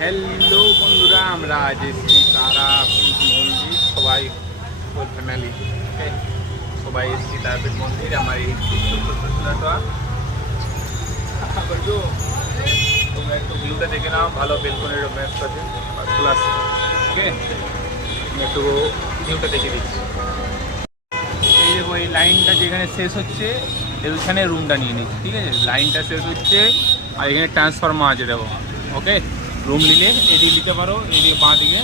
Hello বন্ধুরা, আমরা আজ এসেছি তারাপীঠ মন্দির। সবাই ওর ফ্যামিলি সবাই এসেছি তারাপীঠ মন্দির। আমার এই ছোট্ট তোমরা একটু ভিউটা দেখে নাও। ভালো বেলকনির ম্যাচ আছে, ফার্স্ট ক্লাস। ওকে, একটু ভিউটা দেখে দিচ্ছি। এই দেখো, এই লাইনটা যেখানে শেষ হচ্ছে ওইখানে রুমটা নিয়ে নিচ্ছি, ঠিক আছে? লাইনটা শেষ হচ্ছে আর এখানে ট্রান্সফরমার আছে, দেখো। ওকে, রুম নিলে এদিকে নিতে পারো, এদিকে বাঁ দিকে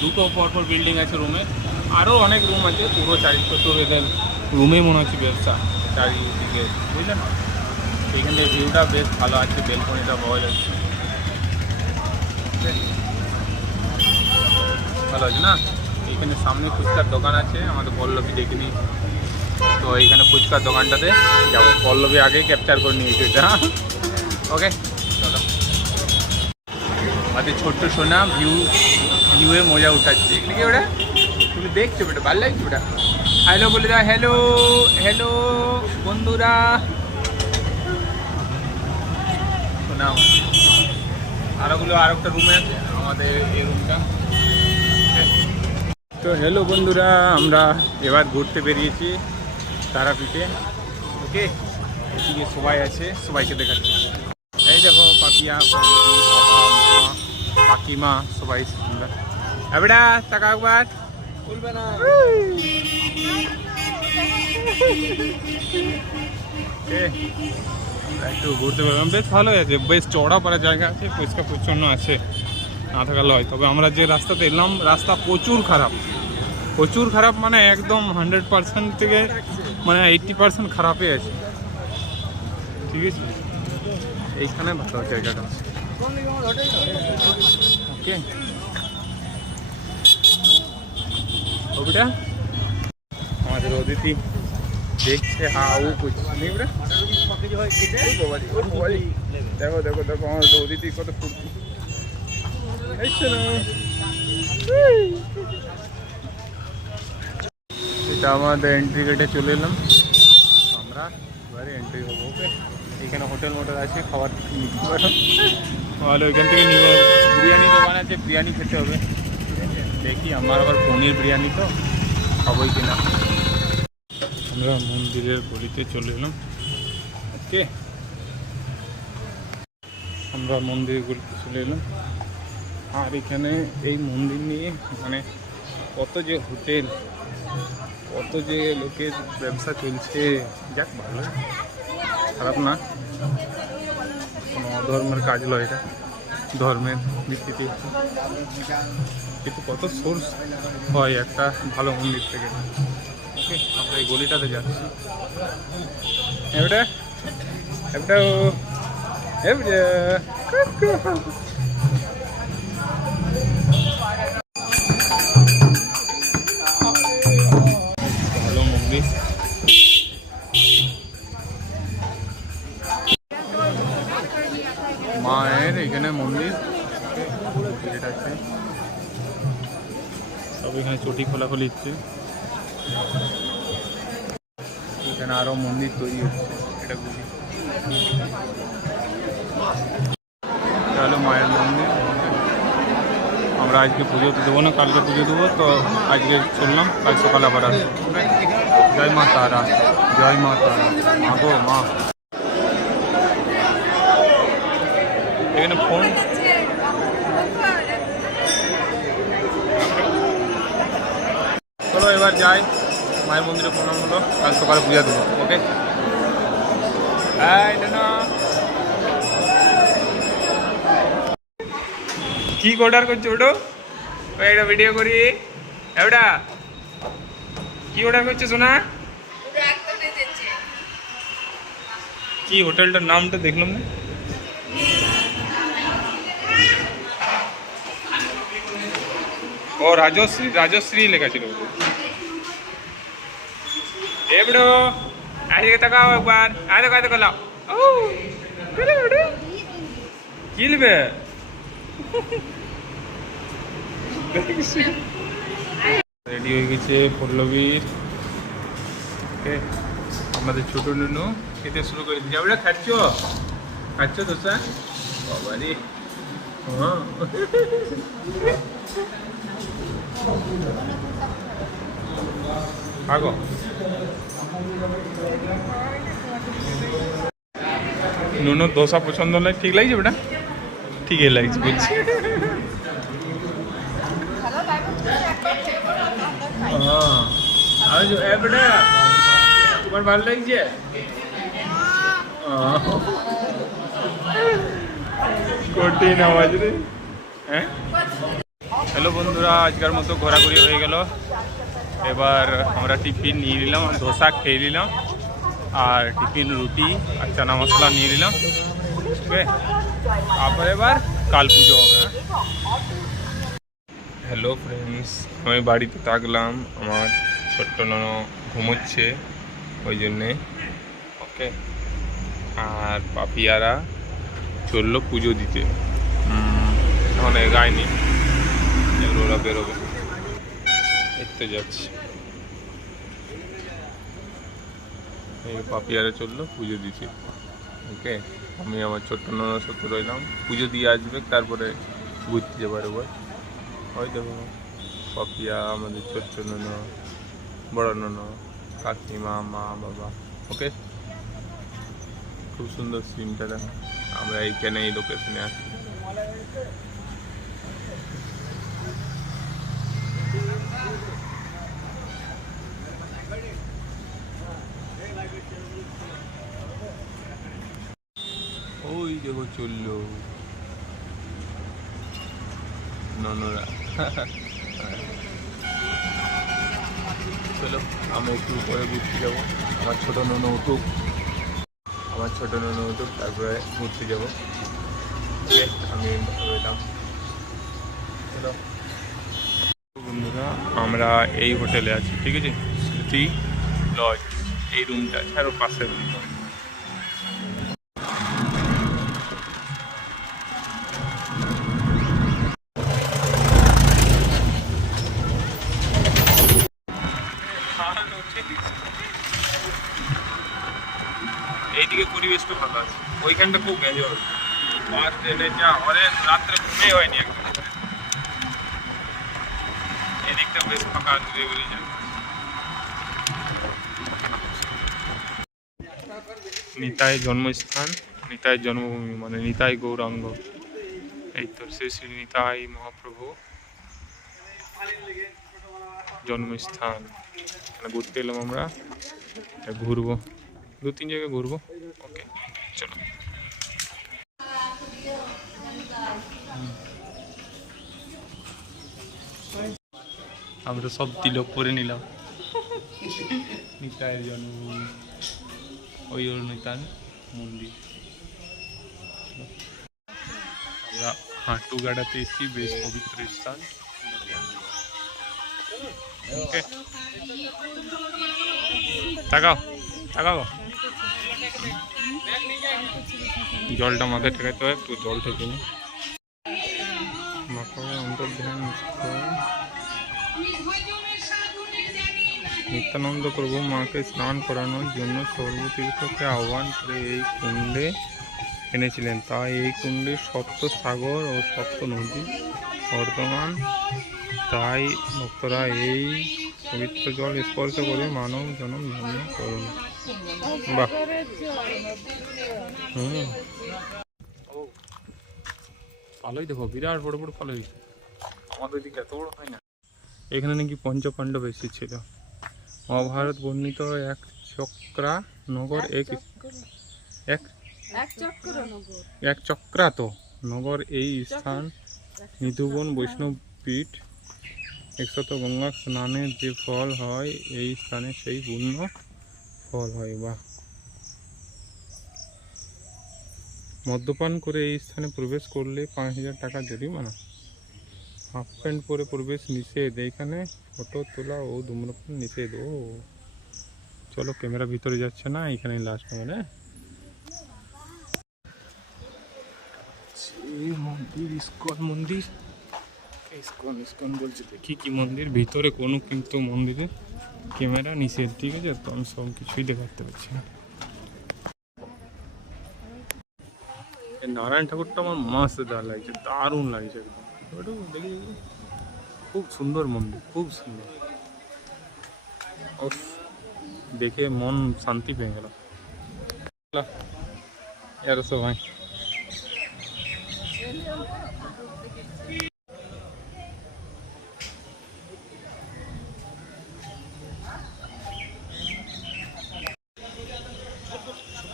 দুটো পরপর বিল্ডিং আছে রুমে। আরও অনেক রুম আছে, পুরো চারিত্তর এদের রুমেই মনে হচ্ছে ব্যবসা চারিদিকে, বুঝলে না? এইখান থেকে ভিউটা বেশ ভালো আছে, বেলকনিটা পাওয়া যাচ্ছে, ভালো আছে না? এইখানে সামনে ফুচকার দোকান আছে, আমাদের পল্লবী ডেকে নিই। তো এইখানে ফুচকার দোকানটাতে যাবো, পল্লবী আগে ক্যাপচার করে নিয়েছে এটা। ওকে, চলো। আমাদের ছোট্ট সোনা ভিউয়ে মজা উঠাচ্ছে নাকি ওটা? তুমি দেখছো বেটা, ভালো লাগছে ওটা? হ্যালো বলে দাও, হ্যালো হ্যালো বন্ধুরা। শোনাও, আরোগুলো আর একটা রুমে আছে, আমাদের এই রুমটা। তো হ্যালো বন্ধুরা, আমরা এবার ঘুরতে বেরিয়েছি তারাপীঠে। ওকে, এদিকে সবাই আছে, সবাইকে দেখাচ্ছি। এই দেখো, পাপিয়া, বাবা, মা, কাকিমা, সবাই আমরা। এবারে টাকা একবার বলবে না। আমরা একটু ঘুরতে পারলাম, বেশ ভালো আছে, বেশ চড়া পড়া জায়গা আছে, পরিষ্কার পরিচ্ছন্ন আছে, না থাকা লয়। তবে আমরা যে রাস্তাতে এলাম, রাস্তা প্রচুর খারাপ, প্রচুর খারাপ, মানে একদম 100% থেকে মানে 80% খারাপই আছে, ঠিক আছে? এইখানে ভালো জায়গাটা। ওকে, ওটা আমাদের অদিতি দেখছে, হাউ করছে নেই ওটা। দেখো দেখো দেখো, আমাদের অদিতি কত ফুর্তি। এটা আমাদের এন্ট্রি গেটে চলে এলাম আমরা, এবারে এন্ট্রি হবো। ওকে, এখানে হোটেল মোটেল আছে, খাবার নিতে পারো ভালো। এখান থেকে নিয়ে বিরিয়ানি দোকান আছে, বিরিয়ানি খেতে হবে। দেখি, আমার আবার পনির বিরিয়ানি তো খাবোই কিনা। আমরা মন্দিরের গলিতে চলে এলাম। ওকে, আমরা মন্দিরের গলিতে চলে এলাম। আর এখানে এই মন্দির নিয়ে মানে কত যে হোটেল, কত যে লোকের ব্যবসা চলছে। যাক, ভালো, খারাপ না, কোনো অধর্মের কাজ নয় এটা, ধর্মের ভিত্তিতে। কিন্তু কত সোর্স হয় একটা ভালো মন্দির থেকে। ওকে, আমরা এই গলিটাতে যাচ্ছি। এবারে ভালো মন্দির। মায়ের এখানে মন্দির আছে, সব এখানে চটি খোলাখুলি হচ্ছে। এখানে আরো মন্দির তৈরি হচ্ছে, এটা বুঝি। এটা হলো মায়ের মন্দির। আমরা আজকে পুজো তো দেবো না, কালকে পুজো দেবো, তো আজকে চললাম, কাল সকালে আবার আসবো। জয় মা তারা, জয় মা তারা, মা গো মা। এখানে ফোন, চলো এবার যাই মায়ের মন্দিরে, প্রণাম হলো, কাল সকালে পূজা দেবো। ওকে, কি অর্ডার করছো ওটো? একটা ভিডিও করি। এবারে কি অর্ডার করছো সোনা? কি হোটেলটার নামটা দেখলাম না। ও রাজশ্রী, রাজশ্রী লেখা ছিল। এবারে আজকে তাকাও একবার, আয় দেখো দেখো, লাও কি নেবে? রেডি হয়ে গেছে পল্লবীর। ওকে, আমাদের ছোট নুনু খেতে শুরু করে দিচ্ছে। আমরা খাচ্ছ দোসা, বাবা রে, हाँ आगो নুনো দোসা পছন্দ হলে ঠিক লাগছে বেটা ঠিকই লাগছে বুঝছি হ্যাঁ আর যে এ বেটা তোমার ভালো লাগছে কঠিন আওয়াজ রে হ্যাঁ হ্যালো বন্ধুরা আজকের মতো ঘোরাঘুরি হয়ে গেল এবার আমরা টিফিন নিয়ে নিলাম ধোসা খেয়ে নিলাম আর টিফিন রুটি আর চানা মশলা নিয়ে নিলাম ওকে তারপর এবার কাল পুজো হবে হ্যালো ফ্রেন্ডস আমি বাড়িতে থাকলাম আমার ছোট্ট ননো ঘুমোচ্ছে ওই জন্যে ওকে আর পাপিয়ারা চললো পুজো দিতে এখন এগায়নি এগুলো ওরা বেরোবে দেখতে যাচ্ছি এই পাপিয়ারা চললো পুজো দিতে ওকে আমি আমার ছোট্ট ননার সাথে রইলাম পুজো দিয়ে আসবে তারপরে ঘুরতে যাবার এবার ওই দেখো পাপিয়া আমাদের ছোট্ট ননা বড় ননা কাকিমা মা বাবা ওকে খুব সুন্দর সিনটা দেখো আমরা এইখানে এই লোকেশনে আছি ওই দেখো চললো ননরা চলো আমরা একটু পরে ঘুরতে যাবো আমার ছোট ননু উঠুক তারপরে ঘুরতে যাবো আমি রইলাম চলো বন্ধুরা আমরা এই হোটেলে আছি ঠিক আছে স্মৃতি লজ এই রুমটা আরও পাশের রুমটা এইদিকে পরিবেশটা ভালো আছে ওইখানটা খুব গেঁজে বাস ট্রেনে যা অনেক রাত্রে ঘুমিয়ে হয়নি একদম এদিকটা বেশ ফাঁকা দূরে বলে যায় নিতাই জন্মস্থান নিতাই জন্মভূমি মানে নিতাই গৌরাঙ্গ এই তো শ্রী নিতাই মহাপ্রভু জন্মস্থান এখানে ঘুরতে এলাম আমরা ঘুরবো 2-3 জায়গায় ঘুরবো ওকে চলো আমরা সব তিলক পরে নিলাম নিতাইয়ের জন্মভূমি ওই নিতাই মন্দির আমরা হাঁটু গাড়াতে এসেছি বেশ পবিত্র স্থান ওকে তাকাও জলটা মাথায় ঠেকাইতে হয় একটু জল থেকে নিত্যানন্দ প্রভু মাকে স্নান করানোর জন্য সর্বতীর্থকে আহ্বান করে এই কুণ্ডে এনেছিলেন তাই এই কুণ্ডে সপ্ত সাগর ও সপ্ত নদী বর্তমান তাই ভক্তরা এই পবিত্র জল স্পর্শ করে মানব জন্ম ধন্য করুন বাহ ভালোই দেখো বিরাট বড় বড় ফল হয়েছে আমাদের দিকে এত বড় হয় না এখানে নাকি পঞ্চপাণ্ডব এসেছিল মহাভারত বর্ণিত এক চক্রা নগর এক চক্রাত নগর এই স্থান নিধুবন বৈষ্ণব পীঠ 100 গঙ্গা স্নানের যে ফল হয় এই স্থানে সেই পূর্ণ ফল হয় বাহ মদ্যপান করে এই স্থানে প্রবেশ করলে 5000 টাকা জরিমানা হাফ প্যান্ট পরে প্রবেশ নিষেধ এইখানে ফটো তোলা ও ধূম্রপান নিষেধ ও চলো ক্যামেরা ভিতরে যাচ্ছে না এখানে লাস্ট মানে মন্দির ইস্কন বলছে দেখি কি মন্দির ভিতরে কোনো কিন্তু মন্দিরে ক্যামেরা নিষেধ ঠিক আছে তো আমি সব কিছুই দেখাতে পারছি না নারায়ণ ঠাকুরটা আমার মাস্ত দেওয়া লাগছে, দারুণ লাগছে একদম। ওটা দেখি খুব সুন্দর মন্দির, খুব সুন্দর। উফ, দেখে মন শান্তি পেয়ে গেল। यार सो भाई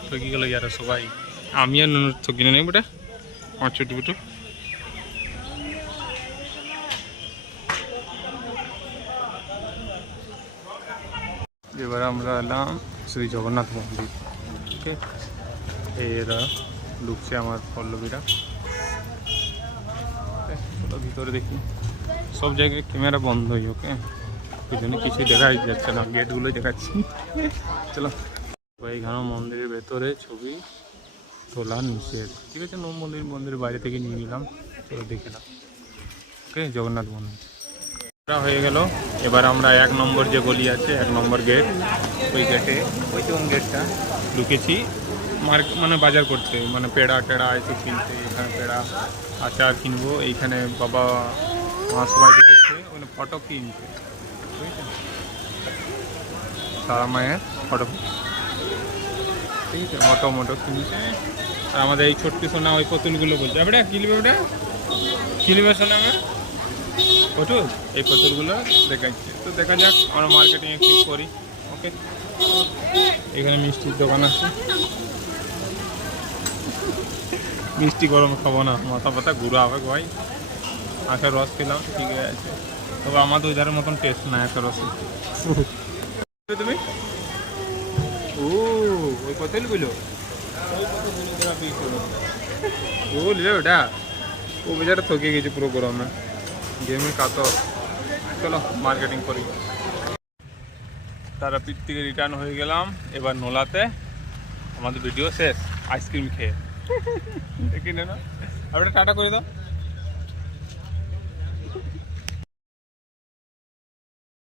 ঠকি গেল ইয়ার সবাই, আমি আর ঠকি না বেটা আমার ছোট বেটো। এবারে আমরা এলাম শ্রী জগন্নাথ মন্দির। ওকে, এরা ঢুকছে আমার পল্লবীরা। চলো ভিতরে দেখি, সব জায়গায় ক্যামেরা বন্ধই। ওকে, এই জন্য কিছুই দেখাই যাচ্ছে না, গেটগুলোই দেখাচ্ছি। চলো, এইখানে মন্দিরের ভেতরে ছবি তোলা নিষেধ, ঠিক আছে। মন্দিরের বাইরে থেকে নিয়ে নিলাম, চলো দেখে নাও। ওকে, জগন্নাথ মন্দির হয়ে গেল। এবার আমরা 1 নম্বর যে গলি আছে, 1 নম্বর গেট, ওই গেটে, ওই যেমন গেটটা ঢুকেছি মানে বাজার করতে, মানে পেড়া টেড়া এসে কিনতে। এখানে পেড়া আচার কিনবো। এইখানে বাবা মা সবাই ঢুকেছে, ওখানে ফটো কিনতে, ঠিক আছে, তারা মায়ের ফটো, ঠিক আছে, মোটো কিনছে। আর আমাদের এই ছোট্ট সোনা ওই পুতুলগুলো বলছে, বেটা কিনবে, ওটা কিনবে সোনা আমার পুতুল, এই পুতুলগুলো দেখাচ্ছে। তো দেখা যাক, আমরা মার্কেটিং একটু করি। ওকে, এখানে মিষ্টির দোকান আছে, মিষ্টি গরম খাবো না, মাথা পাতা ঘুরা হবে ভাই। আখের রস খেলাম, ঠিক আছে, তবে আমাদের ওই ধারের মতন টেস্ট না আখের রসে। তুমি ওই পুতুলগুলো, ওই ওটা ও বেচারা থকে গেছে পুরো গরমে, গেমে কাতো। চলো মার্কেটিং করি। তারাপীঠ থেকে রিটার্ন হয়ে গেলাম, এবার নোলাতে। আমাদের ভিডিও শেষ আইসক্রিম খেয়ে, দেখি না, আপনি টাটা করে দাও।